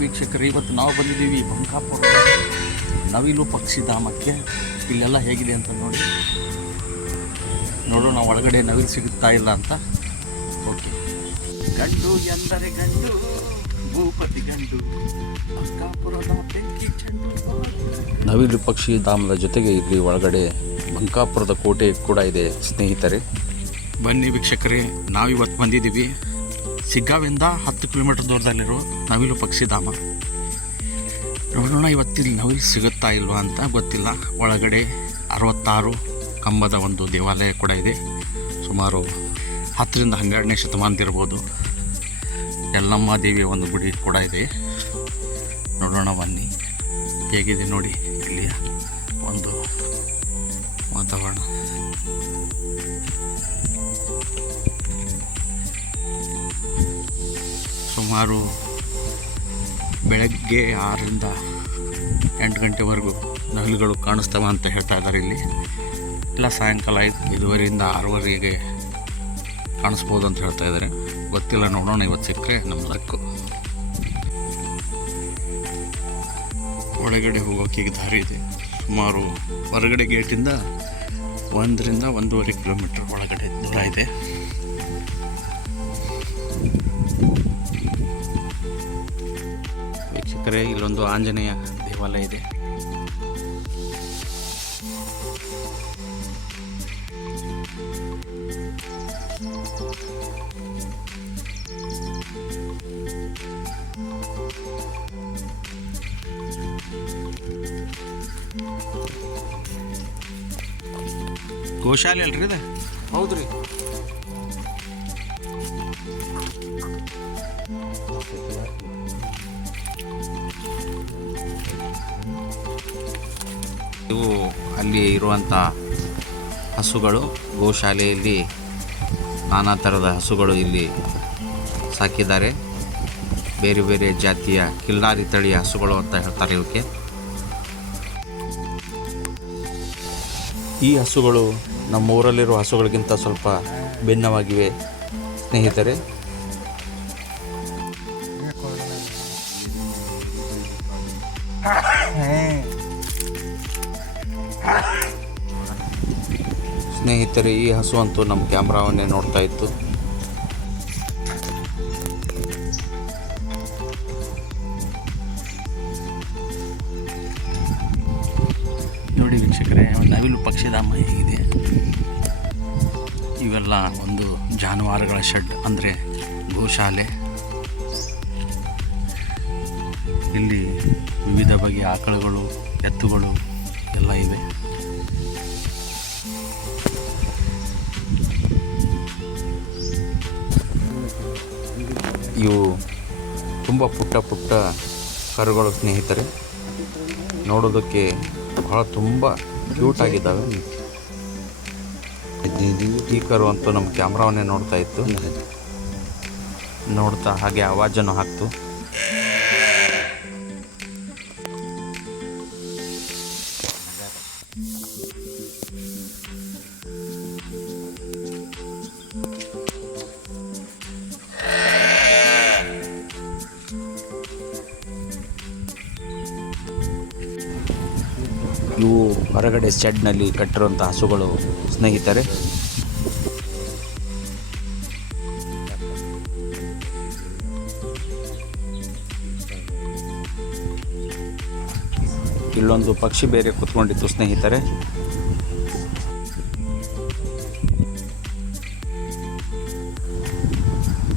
ವೀಕ್ಷಕರು, ಇವತ್ತು ನಾವು ಬಂದಿದ್ದೀವಿ ಬಂಕಾಪುರ ನವಿಲು ಪಕ್ಷಿಧಾಮಕ್ಕೆ. ಇಲ್ಲೆಲ್ಲ ಹೇಗಿದೆ ಅಂತ ನೋಡಿ. ನೋಡೋಣ ಒಳಗಡೆ ನವಿಲು ಸಿಗುತ್ತಾ ಇಲ್ಲ ಅಂತ. ಓಕೆ. ಗಂಡು ಎಂದರೆ ಗಂಡು, ಭೂಪತಿ ಗಂಡು. ಬಂಕಾಪುರದ ಬೆಂಕಿ ಚೆಂಡು ನವಿಲು ಪಕ್ಷಿಧಾಮದ ಜೊತೆಗೆ ಇಲ್ಲಿ ಒಳಗಡೆ ಬಂಕಾಪುರದ ಕೋಟೆ ಕೂಡ ಇದೆ, ಸ್ನೇಹಿತರೆ. ಬನ್ನಿ ವೀಕ್ಷಕರೇ, ನಾವಿವತ್ತು ಬಂದಿದ್ದೀವಿ. ಸಿಗ್ಗಾವಿಂದ ಹತ್ತು ಕಿಲೋಮೀಟರ್ ದೂರದಲ್ಲಿರೋ ನವಿಲು ಪಕ್ಷಿಧಾಮ. ನೋಡೋಣ, ಇವತ್ತಿಲ್ಲಿ ನವಿಲು ಸಿಗುತ್ತಾ ಇಲ್ವಾ ಅಂತ ಗೊತ್ತಿಲ್ಲ. ಒಳಗಡೆ ಅರವತ್ತಾರು ಕಂಬದ ಒಂದು ದೇವಾಲಯ ಕೂಡ ಇದೆ. ಸುಮಾರು ಹತ್ತರಿಂದ ಹನ್ನೆರಡನೇ ಶತಮಾನದಿರ್ಬೋದು ಯಲ್ಲಮ್ಮ ದೇವಿಯ ಒಂದು ಗುಡಿ ಕೂಡ ಇದೆ. ನೋಡೋಣ, ಬನ್ನಿ. ಹೇಗಿದೆ ನೋಡಿ ಇಲ್ಲಿಯ ಒಂದು ವಾತಾವರಣ. ಸುಮಾರು ಬೆಳಗ್ಗೆ ಆರರಿಂದ ಎಂಟು ಗಂಟೆವರೆಗೂ ನವಿಲುಗಳು ಕಾಣಿಸ್ತವೆ ಅಂತ ಹೇಳ್ತಾ ಇದ್ದಾರೆ ಇಲ್ಲಿ. ಇಲ್ಲ, ಸಾಯಂಕಾಲ ಐದು, ಐದುವರೆಯಿಂದ ಆರೂವರೆಗೆ ಕಾಣಿಸ್ಬೋದು ಅಂತ ಹೇಳ್ತಾ ಇದ್ದಾರೆ. ಗೊತ್ತಿಲ್ಲ, ನೋಡೋಣ, ಇವತ್ತು ಸಿಕ್ಕರೆ ನಮ್ಮ ಲಕ್ಕು. ಒಳಗಡೆ ಹೋಗೋಕೆ ಈಗ ದಾರಿ ಇದೆ. ಸುಮಾರು ಹೊರಗಡೆ ಗೇಟಿಂದ ಒಂದರಿಂದ ಒಂದೂವರೆ ಕಿಲೋಮೀಟರ್ ಒಳಗಡೆ ದೂರ ಇದೆ. ವೀಕ್ಷಕರೇ ಇಲ್ಲೊಂದು ಆಂಜನೇಯ ದೇವಾಲಯ ಇದೆ. ಗೋಶಾಲೆ ಅಲ್ರಿ ಇದು ಹೌದ್ರಿ. ಇವು ಅಲ್ಲಿ ಇರುವಂಥ ಹಸುಗಳು ಗೋಶಾಲೆಯಲ್ಲಿ ನಾನಾ ಥರದ ಹಸುಗಳು ಇಲ್ಲಿ ಸಾಕಿದ್ದಾರೆ. ಬೇರೆ ಬೇರೆ ಜಾತಿಯ ಕಿಲ್ಲಾರಿ ತಳಿಯ ಹಸುಗಳು ಅಂತ ಹೇಳ್ತಾರೆ ಇವಕ್ಕೆ ಈ ಹಸುಗಳು ನಮ್ಮ ಊರಲ್ಲಿರುವ ಹಸುಗಳಿಗಿಂತ ಸ್ವಲ್ಪ ಭಿನ್ನವಾಗಿವೆ. ಸ್ನೇಹಿತರೆ ಸ್ನೇಹಿತರೆ, ಈ ಹಸು ಅಂತೂ ನಮ್ಮ ಕ್ಯಾಮ್ರಾವನ್ನೇ ನೋಡ್ತಾ ಇತ್ತು. ನೋಡಿ ವೀಕ್ಷಕರೇ, ನವಿಲು ಪಕ್ಷಿಧಾಮ ಹೇಗಿದೆ. ಇವೆಲ್ಲ ಒಂದು ಜಾನುವಾರುಗಳ ಶೆಡ್ ಅಂದರೆ ಗೋಶಾಲೆ. ಇಲ್ಲಿ ವಿವಿಧ ಬಗೆಯ ಆಕಳುಗಳು, ಎತ್ತುಗಳು ಎಲ್ಲ ಇವೆ. ಇವು ತುಂಬ ಪುಟ್ಟ ಪುಟ್ಟ ಕರುಗಳು ಸ್ನೇಹಿತರೆ. ನೋಡೋದಕ್ಕೆ ಬಹಳ ತುಂಬ ಕ್ಯೂಟ್ ಆಗಿದ್ದಾವೆ. ಈ ಕರು ಅಂತೂ ನಮ್ಮ ಕ್ಯಾಮ್ರಾವನ್ನೇ ನೋಡ್ತಾ ಇತ್ತು. ನೋಡ್ತಾ ಹಾಗೆ ಆವಾಜನ್ನು ಹಾಕ್ತು. ಇವು ಹೊರಗಡೆ ಶೆಡ್ನಲ್ಲಿ ಕಟ್ಟಿರುವಂಥ ಹಸುಗಳು ಸ್ನೇಹಿತರೆ. ಇಲ್ಲೊಂದು ಪಕ್ಷಿ ಬೇರೆ ಕೂತ್ಕೊಂಡಿತ್ತು ಸ್ನೇಹಿತರೆ.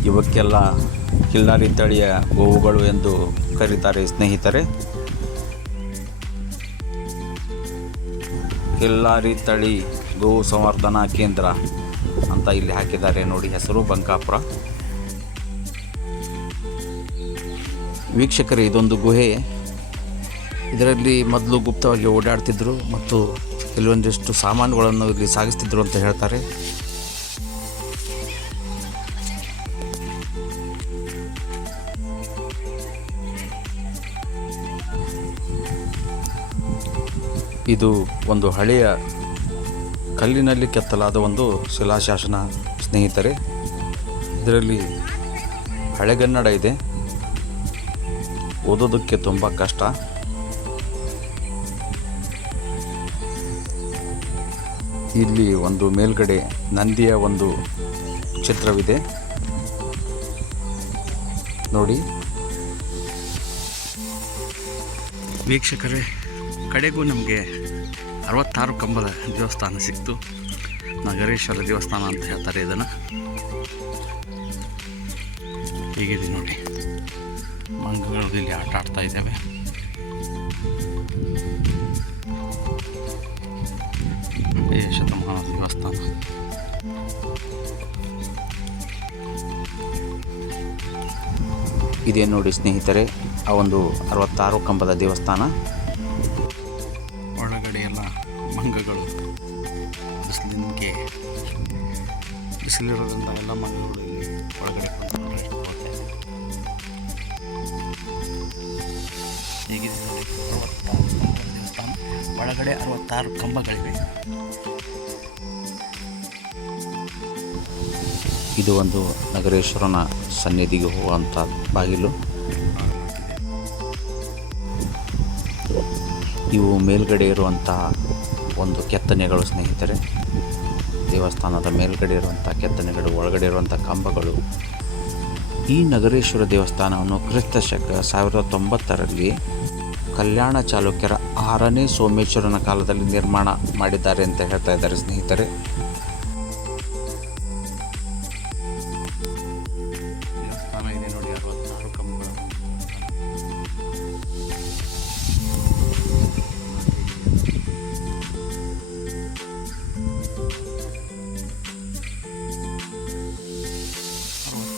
ಇವಕ್ಕೆಲ್ಲ ಕಿಲ್ಲಾರಿ ತಳಿಯ ಗೋವುಗಳು ಎಂದು ಕರೀತಾರೆ ಸ್ನೇಹಿತರೆ. ಕಿಲ್ಲಾರಿ ತಳಿ ಗೋ ಸಂವರ್ಧನಾ ಕೇಂದ್ರ ಅಂತ ಇಲ್ಲಿ ಹಾಕಿದ್ದಾರೆ ನೋಡಿ, ಹೆಸರು ಬಂಕಾಪುರ. ವೀಕ್ಷಕರೇ, ಇದೊಂದು ಗುಹೆ. ಇದರಲ್ಲಿ ಮೊದಲು ಗುಪ್ತವಾಗಿ ಓಡಾಡ್ತಿದ್ರು ಮತ್ತು ಕೆಲವೊಂದಿಷ್ಟು ಸಾಮಾನುಗಳನ್ನು ಇಲ್ಲಿ ಸಾಗಿಸ್ತಿದ್ರು ಅಂತ ಹೇಳ್ತಾರೆ. ಇದು ಒಂದು ಹಳೆಯ ಕಲ್ಲಿನಲ್ಲಿ ಕೆತ್ತಲಾದ ಒಂದು ಶಿಲಾಶಾಸನ ಸ್ನೇಹಿತರೆ. ಇದರಲ್ಲಿ ಹಳೆಗನ್ನಡ ಇದೆ. ಓದೋದಕ್ಕೆ ತುಂಬ ಕಷ್ಟ. ಇಲ್ಲಿ ಒಂದು ಮೇಲ್ಗಡೆ ನಂದಿಯ ಒಂದು ಚಿತ್ರವಿದೆ. ನೋಡಿ. ವೀಕ್ಷಕರೇ ಕಡೆಗೂ ನಮಗೆ ಅರವತ್ತಾರು ಕಂಬದ ದೇವಸ್ಥಾನ ಸಿಕ್ತು. ನಗರೇಶ್ವರ ದೇವಸ್ಥಾನ ಅಂತ ಹೇಳ್ತಾರೆ ಇದನ್ನು. ಹೀಗಿದೆ ನೋಡಿ. ಮಂಗಗಳು ಆಟ ಆಡ್ತಾ ಇದ್ದೇವೆ. ಶತಮಾನ ದೇವಸ್ಥಾನ. ಇದೇ ನೋಡಿ ಸ್ನೇಹಿತರೆ, ಆ ಒಂದು ಅರವತ್ತಾರು ಕಂಬದ ದೇವಸ್ಥಾನ. ಒಳಗಡೆ ಎಲ್ಲ ಮಂಗಗಳು ಬಿಸಿಲಿನಕ್ಕೆ ಬಿಸಿಲಿರೋದ್ರಿಂದ ಎಲ್ಲ ಮಂಗಗಳು ಇಲ್ಲಿ ಒಳಗಡೆ. ಹೇಗಿದೆ ನೋಡಿ? ದೇವಸ್ಥಾನ. ಒಳಗಡೆ ಅರವತ್ತಾರು ಕಂಬಗಳಿವೆ. ಇದು ಒಂದು ನಗರೇಶ್ವರನ ಸನ್ನಿಧಿಗೆ ಹೋಗುವಂಥ ಬಾಗಿಲು. ಇವು ಮೇಲ್ಗಡೆ ಇರುವಂತಹ ಒಂದು ಕೆತ್ತನೆಗಳು ಸ್ನೇಹಿತರೆ. ದೇವಸ್ಥಾನದ ಮೇಲ್ಗಡೆ ಇರುವಂಥ ಕೆತ್ತನೆಗಳು, ಒಳಗಡೆ ಇರುವಂಥ ಕಂಬಗಳು. ಈ ನಗರೇಶ್ವರ ದೇವಸ್ಥಾನವನ್ನು ಕ್ರಿಸ್ತ ಶಕ ಸಾವಿರದ ತೊಂಬತ್ತರಲ್ಲಿ ಕಲ್ಯಾಣ ಚಾಲುಕ್ಯರ ಆರನೇ ಸೋಮೇಶ್ವರನ ಕಾಲದಲ್ಲಿ ನಿರ್ಮಾಣ ಮಾಡಿದ್ದಾರೆ ಅಂತ ಹೇಳ್ತಾ ಇದ್ದಾರೆ ಸ್ನೇಹಿತರೆ.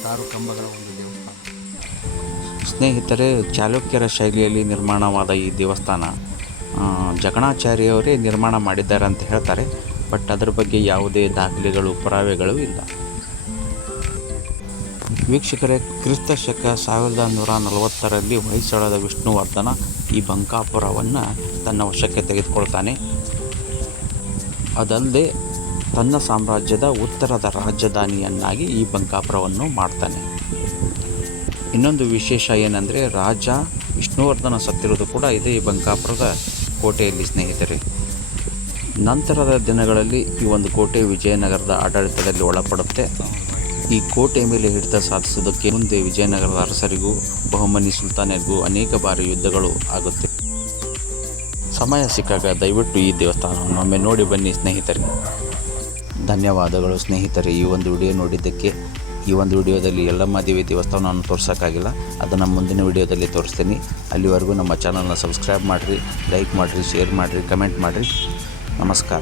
ಅರವತ್ತಾರು ಕಂಬಗಳ ಒಂದು ದೇವಸ್ಥಾನ. ಸ್ನೇಹಿತರೆ, ಚಾಲುಕ್ಯರ ಶೈಲಿಯಲ್ಲಿ ನಿರ್ಮಾಣವಾದ ಈ ದೇವಸ್ಥಾನ ಜಗಣಾಚಾರ್ಯವರೇ ನಿರ್ಮಾಣ ಮಾಡಿದ್ದಾರೆ ಅಂತ ಹೇಳ್ತಾರೆ. ಬಟ್ ಅದರ ಬಗ್ಗೆ ಯಾವುದೇ ದಾಖಲೆಗಳು, ಪುರಾವೆಗಳು ಇಲ್ಲ. ವೀಕ್ಷಕರೇ, ಕ್ರಿಸ್ತ ಶಕ ಸಾವಿರದ ನೂರ ನಲವತ್ತರಲ್ಲಿ ಹೊಯ್ಸಳದ ವಿಷ್ಣುವರ್ಧನ ಈ ಬಂಕಾಪುರವನ್ನು ತನ್ನ ವಶಕ್ಕೆ ತೆಗೆದುಕೊಳ್ತಾನೆ. ಅದಲ್ಲದೆ ತನ್ನ ಸಾಮ್ರಾಜ್ಯದ ಉತ್ತರದ ರಾಜಧಾನಿಯನ್ನಾಗಿ ಈ ಬಂಕಾಪುರವನ್ನು ಮಾಡ್ತಾನೆ. ಇನ್ನೊಂದು ವಿಶೇಷ ಏನಂದರೆ ರಾಜ ವಿಷ್ಣುವರ್ಧನ ಸತ್ತಿರೋದು ಕೂಡ ಇದೇ ಈ ಬಂಕಾಪುರದ ಕೋಟೆಯಲ್ಲಿ, ಸ್ನೇಹಿತರೆ. ನಂತರದ ದಿನಗಳಲ್ಲಿ ಈ ಒಂದು ಕೋಟೆ ವಿಜಯನಗರದ ಆಡಳಿತದಲ್ಲಿ ಒಳಪಡುತ್ತೆ. ಈ ಕೋಟೆ ಮೇಲೆ ಹಿಡಿತ ಸಾಧಿಸೋದಕ್ಕೆ ಮುಂದೆ ವಿಜಯನಗರದ ಅರಸರಿಗೂ, ಬಹುಮನಿ ಸುಲ್ತಾನರಿಗೂ ಅನೇಕ ಬಾರಿ ಯುದ್ಧಗಳು ಆಗುತ್ತೆ. ಸಮಯ ಸಿಕ್ಕಾಗ ದಯವಿಟ್ಟು ಈ ದೇವಸ್ಥಾನವನ್ನು ಒಮ್ಮೆ ನೋಡಿ ಬನ್ನಿ, ಸ್ನೇಹಿತರೆ. ಧನ್ಯವಾದಗಳು ಸ್ನೇಹಿತರೆ. ಈ ಒಂದು ವಿಡಿಯೋ ನೋಡಿದ್ದಕ್ಕೆ, ಈ ಒಂದು ವಿಡಿಯೋದಲ್ಲಿ ಎಲ್ಲಮ್ಮ ದೇವಸ್ಥಾನ ನಾನು ತೋರ್ಸೋಕ್ಕಾಗಿಲ್ಲ. ಅದನ್ನು ಮುಂದಿನ ವಿಡಿಯೋದಲ್ಲಿ ತೋರಿಸ್ತೀನಿ. ಅಲ್ಲಿವರೆಗೂ ನಮ್ಮ ಚಾನಲ್ನ ಸಬ್ಸ್ಕ್ರೈಬ್ ಮಾಡಿರಿ ಲೈಕ್ ಮಾಡಿರಿ ಶೇರ್ ಮಾಡಿರಿ ಕಮೆಂಟ್ ಮಾಡಿರಿ. ನಮಸ್ಕಾರ.